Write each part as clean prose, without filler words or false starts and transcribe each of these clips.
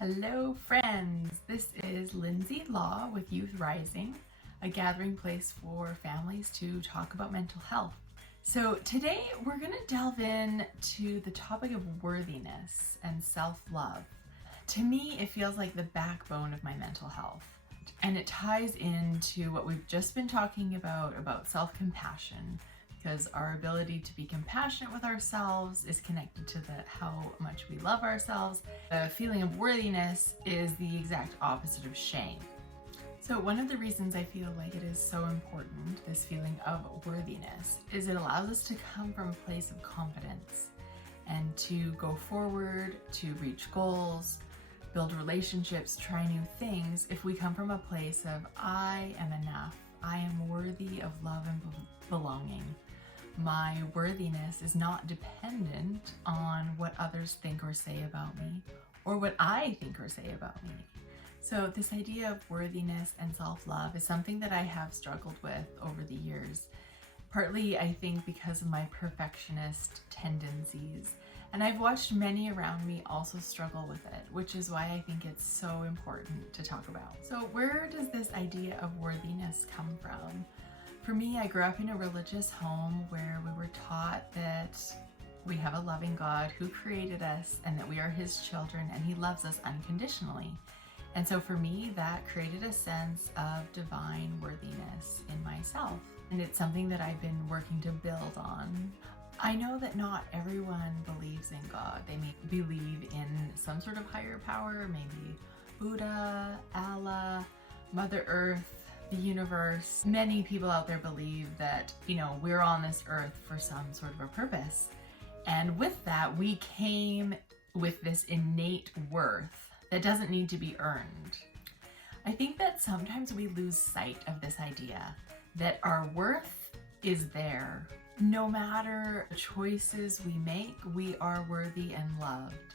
Hello friends, this is Lindsay Law with Youth Rising, a gathering place for families to talk about mental health. So today we're going to delve into the topic of worthiness and self-love. To me, it feels like the backbone of my mental health, and it ties into what we've just been talking about self-compassion, because our ability to be compassionate with ourselves is connected to how much we love ourselves. The feeling of worthiness is the exact opposite of shame. So one of the reasons I feel like it is so important, this feeling of worthiness, is it allows us to come from a place of confidence and to go forward, to reach goals, build relationships, try new things if we come from a place of I am enough, I am worthy of love and belonging. My worthiness is not dependent on what others think or say about me, or what I think or say about me. So this idea of worthiness and self-love is something that I have struggled with over the years, partly I think because of my perfectionist tendencies. And I've watched many around me also struggle with it, which is why I think it's so important to talk about. So where does this idea of worthiness come from? For me, I grew up in a religious home where we were taught that we have a loving God who created us and that we are His children and He loves us unconditionally. And so for me, that created a sense of divine worthiness in myself. And it's something that I've been working to build on. I know that not everyone believes in God. They may believe in some sort of higher power, maybe Buddha, Allah, Mother Earth, the universe. Many people out there believe that, we're on this earth for some sort of a purpose. And with that, we came with this innate worth that doesn't need to be earned. I think that sometimes we lose sight of this idea that our worth is there. No matter the choices we make, we are worthy and loved,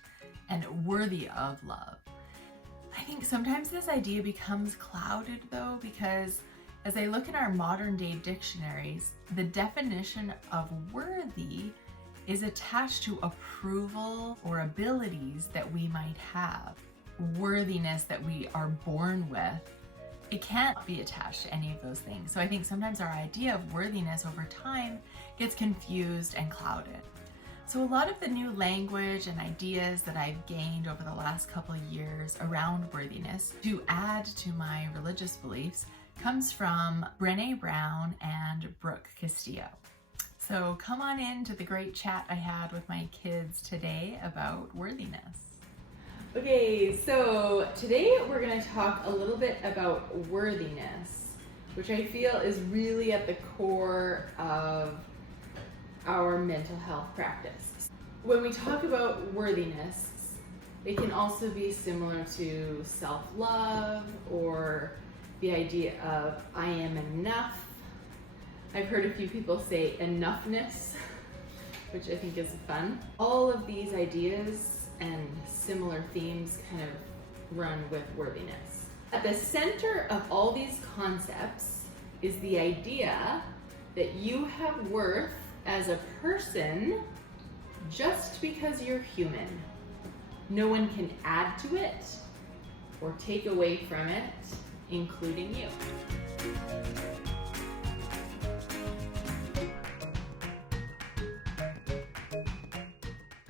and worthy of love. I think sometimes this idea becomes clouded though, because as I look in our modern day dictionaries, the definition of worthy is attached to approval or abilities that we might have. Worthiness that we are born with, it can't be attached to any of those things. So I think sometimes our idea of worthiness over time gets confused and clouded. So a lot of the new language and ideas that I've gained over the last couple of years around worthiness to add to my religious beliefs comes from Brené Brown and Brooke Castillo. So come on in to the great chat I had with my kids today about worthiness. Okay, so today we're going to talk a little bit about worthiness, which I feel is really at the core of our mental health practice. When we talk about worthiness, it can also be similar to self-love or the idea of I am enough. I've heard a few people say enoughness, which I think is fun. All of these ideas and similar themes kind of run with worthiness. At the center of all these concepts is the idea that you have worth as a person just because you're human. No one can add to it or take away from it, including you.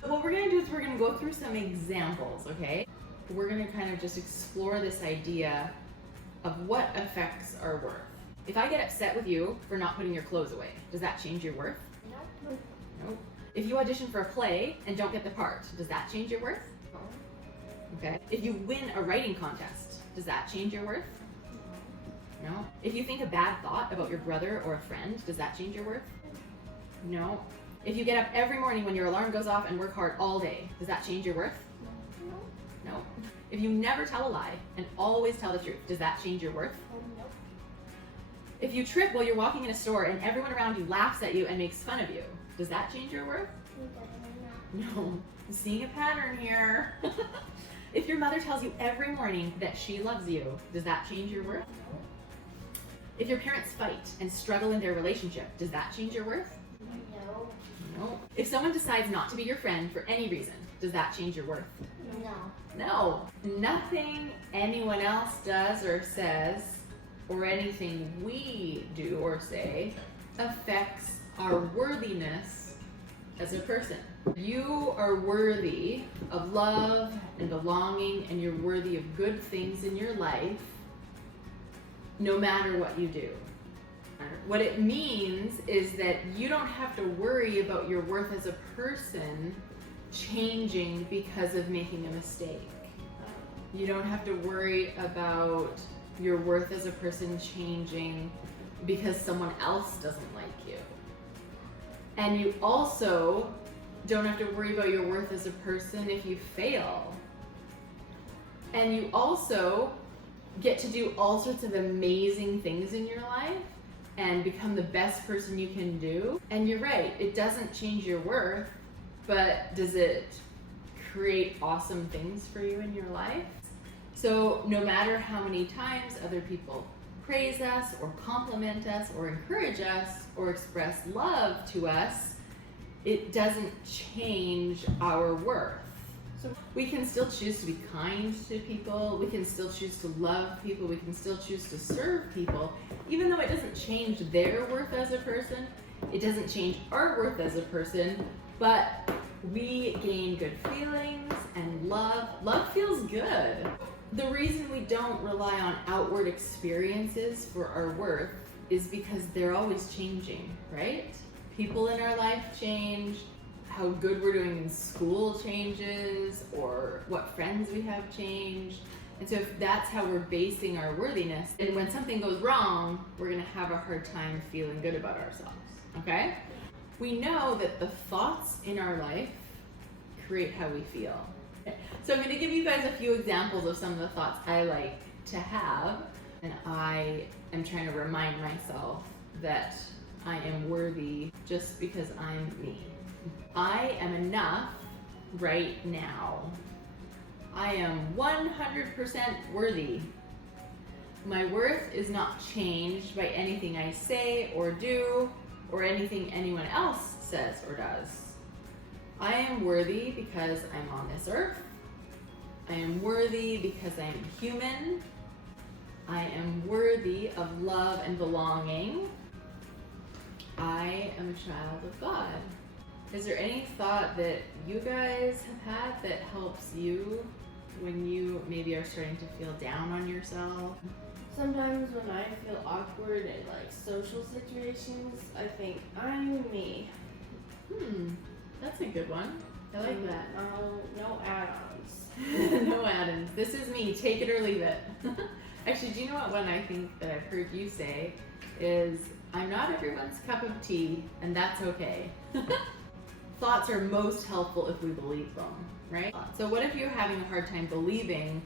What we're going to do is we're going to go through some examples, okay? We're going to kind of just explore this idea of what affects our worth. If I get upset with you for not putting your clothes away, does that change your worth? No. Nope. If you audition for a play and don't get the part, does that change your worth? No. Okay. If you win a writing contest, does that change your worth? No. If you think a bad thought about your brother or a friend, does that change your worth? No. If you get up every morning when your alarm goes off and work hard all day, does that change your worth? No. No. If you never tell a lie and always tell the truth, does that change your worth? No. If you trip while you're walking in a store and everyone around you laughs at you and makes fun of you, does that change your worth? No. I'm seeing a pattern here. If your mother tells you every morning that she loves you, does that change your worth? No. If your parents fight and struggle in their relationship, does that change your worth? No. No. If someone decides not to be your friend for any reason, does that change your worth? No. No. Nothing anyone else does or says, or anything we do or say, affects our worthiness as a person. You are worthy of love and belonging, and you're worthy of good things in your life, no matter what you do. What it means is that you don't have to worry about your worth as a person changing because of making a mistake. You don't have to worry about your worth as a person changing because someone else doesn't like you. And you also don't have to worry about your worth as a person if you fail. And you also get to do all sorts of amazing things in your life and become the best person you can do. And you're right, it doesn't change your worth, but does it create awesome things for you in your life? So no matter how many times other people praise us or compliment us or encourage us or express love to us, it doesn't change our worth. So we can still choose to be kind to people, we can still choose to love people, we can still choose to serve people, even though it doesn't change their worth as a person, it doesn't change our worth as a person, but we gain good feelings and love. Love feels good. The reason we don't rely on outward experiences for our worth is because they're always changing, right? People in our life change, how good we're doing in school changes, or what friends we have changed. And so if that's how we're basing our worthiness, and when something goes wrong, we're gonna have a hard time feeling good about ourselves, okay? We know that the thoughts in our life create how we feel. So I'm gonna give you guys a few examples of some of the thoughts I like to have, and I am trying to remind myself that I am worthy just because I'm me. I am enough right now. I am 100% worthy. My worth is not changed by anything I say or do or anything anyone else says or does. I am worthy because I'm on this earth. I am worthy because I am human. I am worthy of love and belonging. I am a child of God. Is there any thought that you guys have had that helps you when you maybe are starting to feel down on yourself? Sometimes when I feel awkward in like social situations, I think I'm me. That's a good one. I like that. No add-ons. No add-ins. This is me. Take it or leave it. Actually, do you know what one I think that I've heard you say is, I'm not everyone's cup of tea, and that's okay. Thoughts are most helpful if we believe them, right? So what if you're having a hard time believing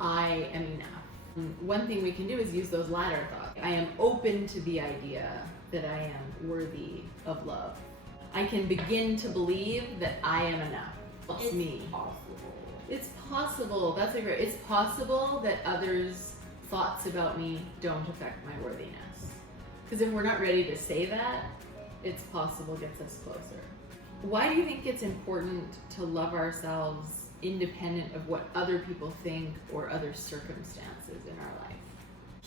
I am enough? One thing we can do is use those latter thoughts. I am open to the idea that I am worthy of love. I can begin to believe that I am enough. It's me. Possible. It's possible. That's a great. It's possible that others' thoughts about me don't affect my worthiness. Because if we're not ready to say that, it's possible gets us closer. Why do you think it's important to love ourselves independent of what other people think or other circumstances in our life?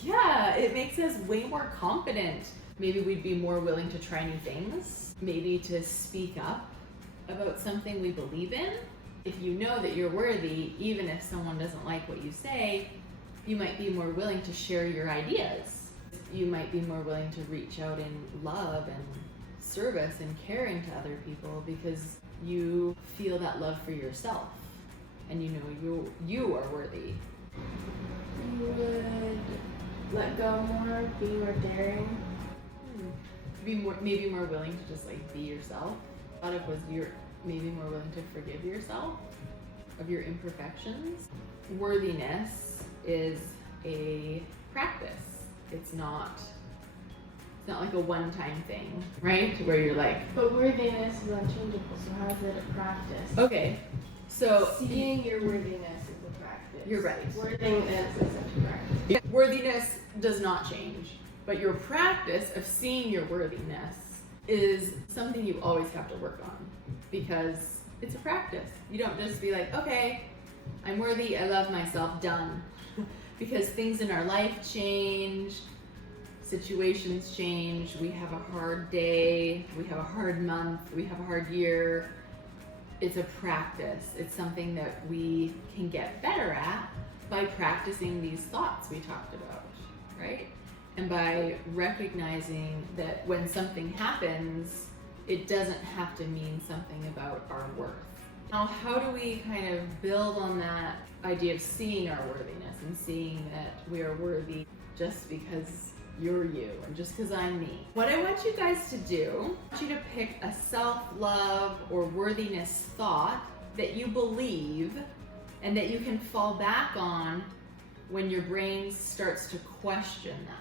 Yeah, it makes us way more confident. Maybe we'd be more willing to try new things, maybe to speak up about something we believe in. If you know that you're worthy, even if someone doesn't like what you say, you might be more willing to share your ideas. You might be more willing to reach out in love and service and caring to other people because you feel that love for yourself and you know you are worthy. You would let go more, be more daring. Maybe more willing to just like be yourself. I thought it was you're maybe more willing to forgive yourself of your imperfections. Worthiness is a practice. It's not like a one-time thing, right? Where you're like, But worthiness is unchangeable, so how is it a practice? okay, so Seeing your worthiness is a practice. You're right. Worthiness is a practice. Worthiness does not change, but your practice of seeing your worthiness is something you always have to work on because it's a practice. You don't just be like, okay, I'm worthy, I love myself, done. Because things in our life change, situations change, we have a hard day, we have a hard month, we have a hard year. It's a practice. It's something that we can get better at by practicing these thoughts we talked about, right? And by recognizing that when something happens, it doesn't have to mean something about our worth. Now, how do we kind of build on that idea of seeing our worthiness and seeing that we are worthy just because you're you and just because I'm me? What I want you guys to do, I want you to pick a self-love or worthiness thought that you believe and that you can fall back on when your brain starts to question that.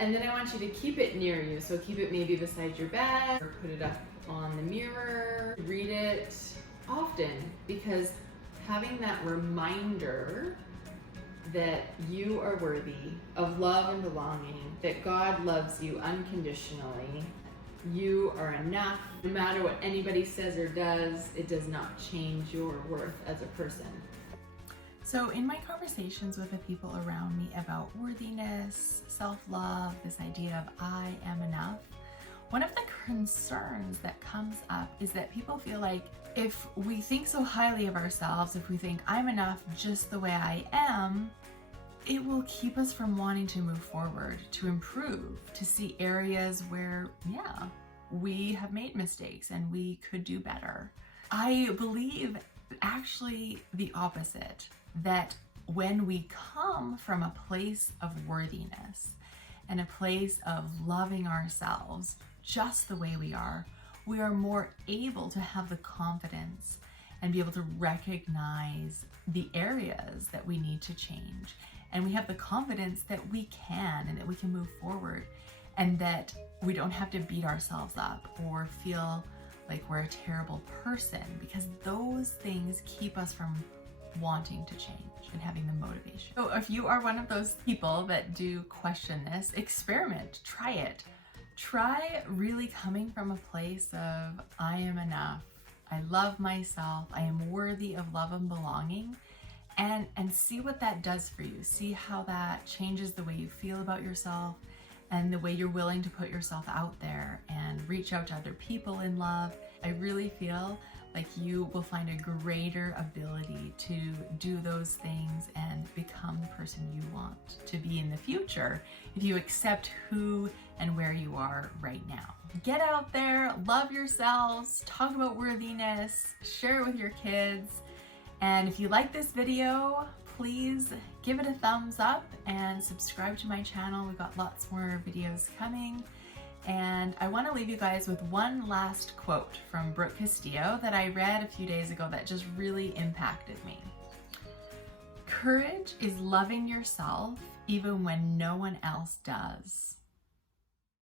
And then I want you to keep it near you. So keep it maybe beside your bed or put it up on the mirror. Read it often, because having that reminder that you are worthy of love and belonging, that God loves you unconditionally, you are enough. No matter what anybody says or does, it does not change your worth as a person. So in my conversations with the people around me about worthiness, self-love, this idea of I am enough, one of the concerns that comes up is that people feel like if we think so highly of ourselves, if we think I'm enough just the way I am, it will keep us from wanting to move forward, to improve, to see areas where, yeah, we have made mistakes and we could do better. I believe actually the opposite, that when we come from a place of worthiness and a place of loving ourselves just the way we are more able to have the confidence and be able to recognize the areas that we need to change. And we have the confidence that we can and that we can move forward and that we don't have to beat ourselves up or feel like we're a terrible person, because those things keep us from wanting to change and having the motivation. So if you are one of those people that do question this, experiment, try it. Try really coming from a place of I am enough, I love myself, I am worthy of love and belonging, and see what that does for you. See how that changes the way you feel about yourself and the way you're willing to put yourself out there and reach out to other people in love. I really feel like you will find a greater ability to do those things and become the person you want to be in the future if you accept who and where you are right now. Get out there, love yourselves, talk about worthiness, share it with your kids. And if you like this video, please give it a thumbs up and subscribe to my channel. We've got lots more videos coming. And I want to leave you guys with one last quote from Brooke Castillo that I read a few days ago that just really impacted me. Courage is loving yourself even when no one else does.